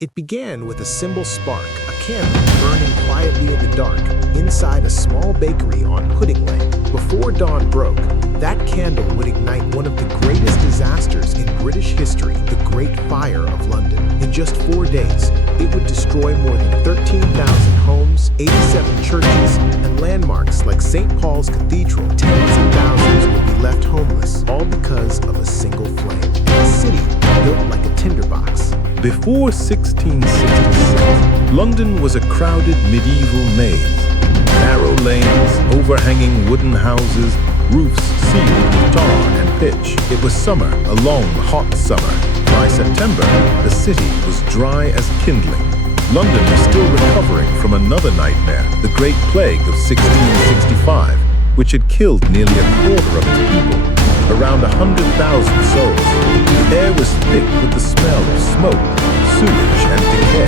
It began with a simple spark, a candle burning quietly in the dark inside a small bakery on Pudding Lane. Before dawn broke, that candle would ignite one of the greatest disasters in British history, the Great Fire of London. In just 4 days, it would destroy more than 13,000 homes, 87 churches, and landmarks like St. Paul's Cathedral. Tens of thousands would be left homeless, all because of a single flame. And a city built like a tinderbox. Before 1666, London was a crowded medieval maze. Narrow lanes, overhanging wooden houses, roofs sealed with tar and pitch. It was summer, a long, hot summer. By September, the city was dry as kindling. London was still recovering from another nightmare, the Great Plague of 1665, which had killed nearly a quarter of its people, around 100,000 souls. The air was thick with the smell of smoke, sewage, and decay.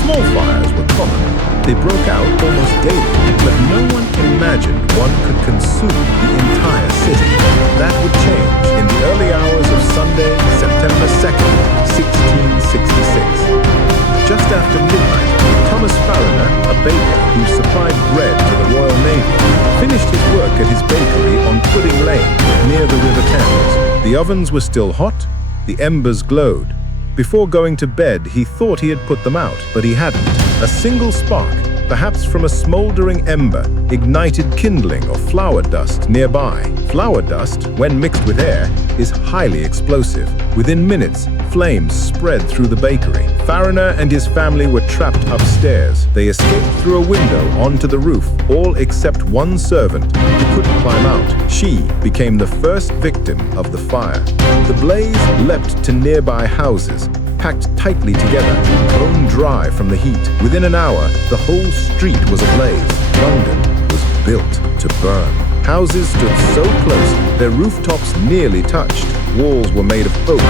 Small fires were common. They broke out almost daily, but no one imagined one could consume the entire city. That would change in the early hours of Sunday, September 2nd, 1666. Just after midnight, Thomas Fariner, a baker who supplied bread to the Royal Navy, finished his work at his bakery on Pudding Lane, near the River Thames. The ovens were still hot, the embers glowed. Before going to bed, he thought he had put them out, but he hadn't. A single spark, perhaps from a smoldering ember, ignited kindling or flour dust nearby. Flour dust, when mixed with air, is highly explosive. Within minutes, flames spread through the bakery. Fariner and his family were trapped upstairs. They escaped through a window onto the roof, all except one servant who couldn't climb out. She became the first victim of the fire. The blaze leapt to nearby houses, packed tightly together, bone dry from the heat. Within an hour, the whole street was ablaze. London was built to burn. Houses stood so close, their rooftops nearly touched. Walls were made of oak,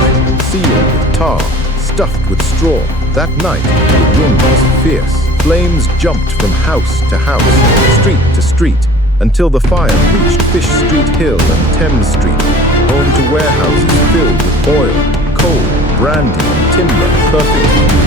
sealed with tar, stuffed with straw. That night, the wind was fierce. Flames jumped from house to house, street to street, until the fire reached Fish Street Hill and Thames Street, home to warehouses filled with oil, coal, brandy, and timber, perfect fuel.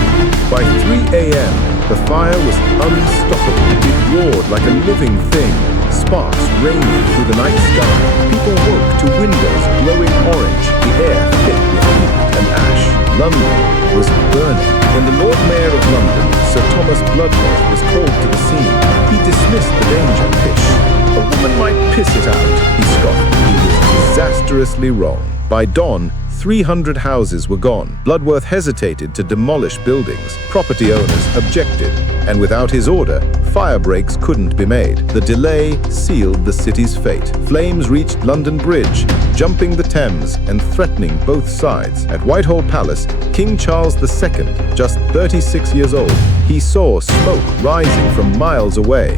By 3 a.m., the fire was unstoppable. It roared like a living thing, sparks raining through the night sky. People woke to windows glowing orange, the air thick with heat and ash. London was burning. When the Lord Mayor of London, Sir Thomas Bloodworth, was called to the scene, he dismissed the danger pitch. A woman might piss it out, he scoffed. He was disastrously wrong. By dawn, 300 houses were gone. Bloodworth hesitated to demolish buildings. Property owners objected, and without his order, fire breaks couldn't be made. The delay sealed the city's fate. Flames reached London Bridge, jumping the Thames and threatening both sides. At Whitehall Palace, King Charles II, just 36 years old, he saw smoke rising from miles away.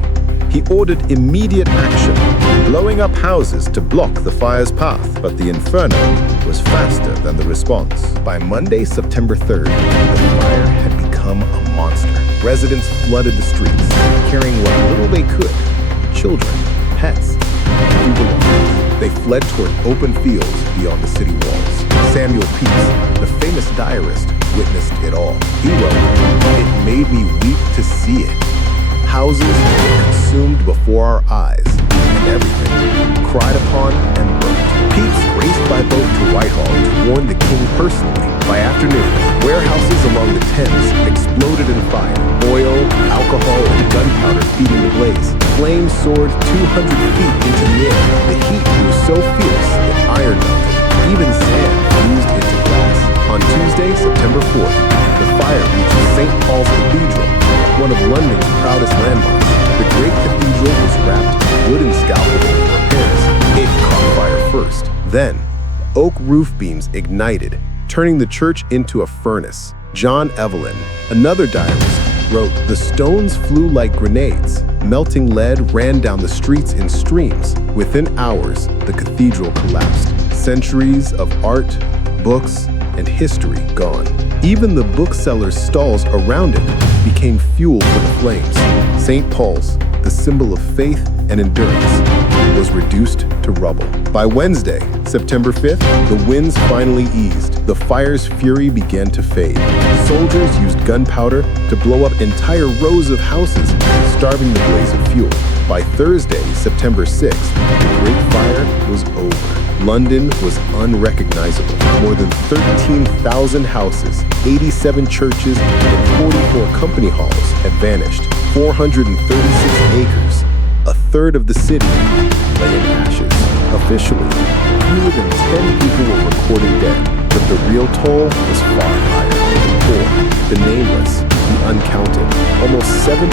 He ordered immediate action, blowing up houses to block the fire's path. But the inferno was faster than the response. By Monday, September 3rd, the fire had become a monster. Residents flooded the streets, carrying what little they could: children, pets, and few belongings. They fled toward open fields beyond the city walls. Samuel Pepys, the famous diarist, witnessed it all. He wrote, "It made me weep to see it. Houses were consumed before our eyes, and everything cried upon and burnt." Pepys raced by boat to Whitehall to warn the king personally. By afternoon, warehouses along the Thames exploded in fire. Oil, alcohol, and gunpowder feeding the blaze. Flames soared 200 feet into the air. The heat grew so fierce that iron melted. Even sand fused into glass. On Tuesday, September 4th, the fire reached St. Paul's Cathedral, one of London's proudest landmarks. The great cathedral was wrapped in wooden scaffolding for repairs. It caught fire first. Then, oak roof beams ignited, turning the church into a furnace. John Evelyn, another diarist, wrote, "The stones flew like grenades. Melting lead ran down the streets in streams. Within hours, the cathedral collapsed. Centuries of art, books, and history gone. Even the booksellers' stalls around it became fuel for the flames. St. Paul's, the symbol of faith and endurance, was reduced to rubble. By Wednesday, September 5th, the winds finally eased. The fire's fury began to fade. Soldiers used gunpowder to blow up entire rows of houses, starving the blaze of fuel. By Thursday, September 6th, the Great Fire was over. London was unrecognizable. More than 13,000 houses, 87 churches, and 44 company halls had vanished. 436 acres, a third of the city, lay in ashes. Officially, fewer than 10 people were recorded dead, but the real toll was far higher. The poor, the nameless, the uncounted. Almost 70,000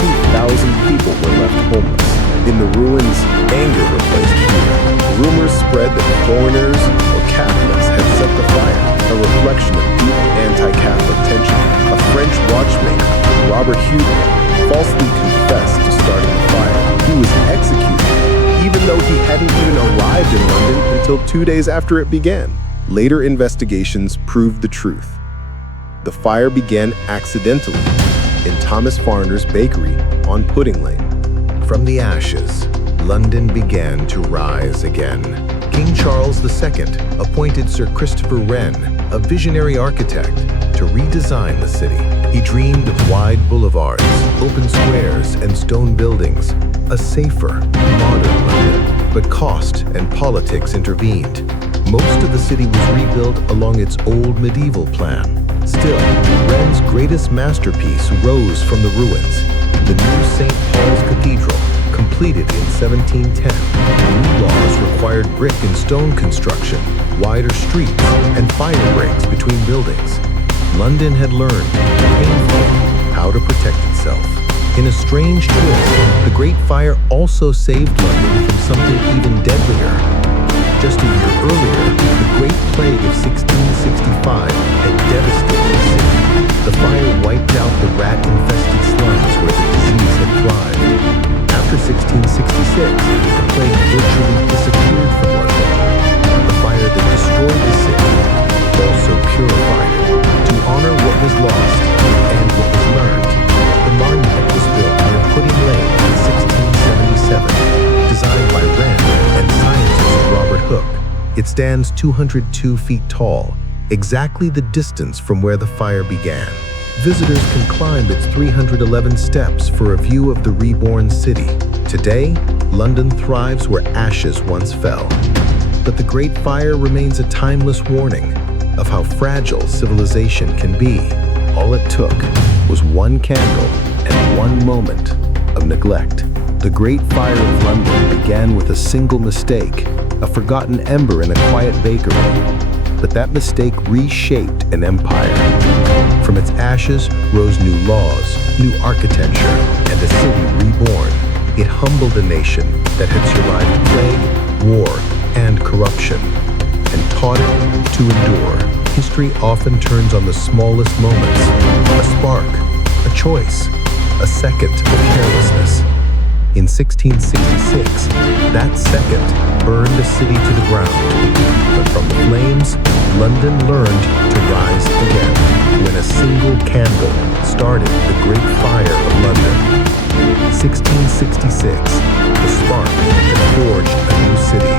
people were left homeless. In the ruins, anger replaced fear. Rumors spread that foreigners or Catholics had set the fire, a reflection of deep anti-Catholic tension. A French watchmaker, Robert Huber, falsely confessed to starting the fire. He was executed, even though he hadn't even arrived in London until 2 days after it began. Later investigations proved the truth. The fire began accidentally in Thomas Farner's bakery on Pudding Lane. From the ashes, London began to rise again. King Charles II appointed Sir Christopher Wren, a visionary architect, to redesign the city. He dreamed of wide boulevards, open squares, and stone buildings, a safer, modern London. But cost and politics intervened. Most of the city was rebuilt along its old medieval plan. Still, Wren's greatest masterpiece rose from the ruins. The new St. Paul's Cathedral, completed in 1710. New laws required brick and stone construction, wider streets, and fire breaks between buildings. London had learned, painfully, how to protect itself. In a strange twist, the Great Fire also saved London from something even deadlier. Just a year earlier, the Great Plague of 1665 had devastated the city. The fire wiped out the rat-infested slums where the disease had thrived. After 1666, the plague virtually disappeared from London. The fire that destroyed the city also purified it. To honor what was lost and what was learned, the monument was built near Pudding Lane in 1677, designed by Wren and scientist Robert Hooke. It stands 202 feet tall, exactly the distance from where the fire began. Visitors can climb its 311 steps for a view of the reborn city. Today, London thrives where ashes once fell. But the Great Fire remains a timeless warning of how fragile civilization can be. All it took was one candle and one moment of neglect. The Great Fire of London began with a single mistake, a forgotten ember in a quiet bakery. But that mistake reshaped an empire. From its ashes rose new laws, new architecture, and a city reborn. It humbled a nation that had survived plague, war, and corruption, and taught it to endure. History often turns on the smallest moments, a spark, a choice, a second of carelessness. In 1666, that second burned a city to the ground. But from the flames, London learned to rise again. When a single candle started the Great Fire of London. 1666, the spark that forged a new city.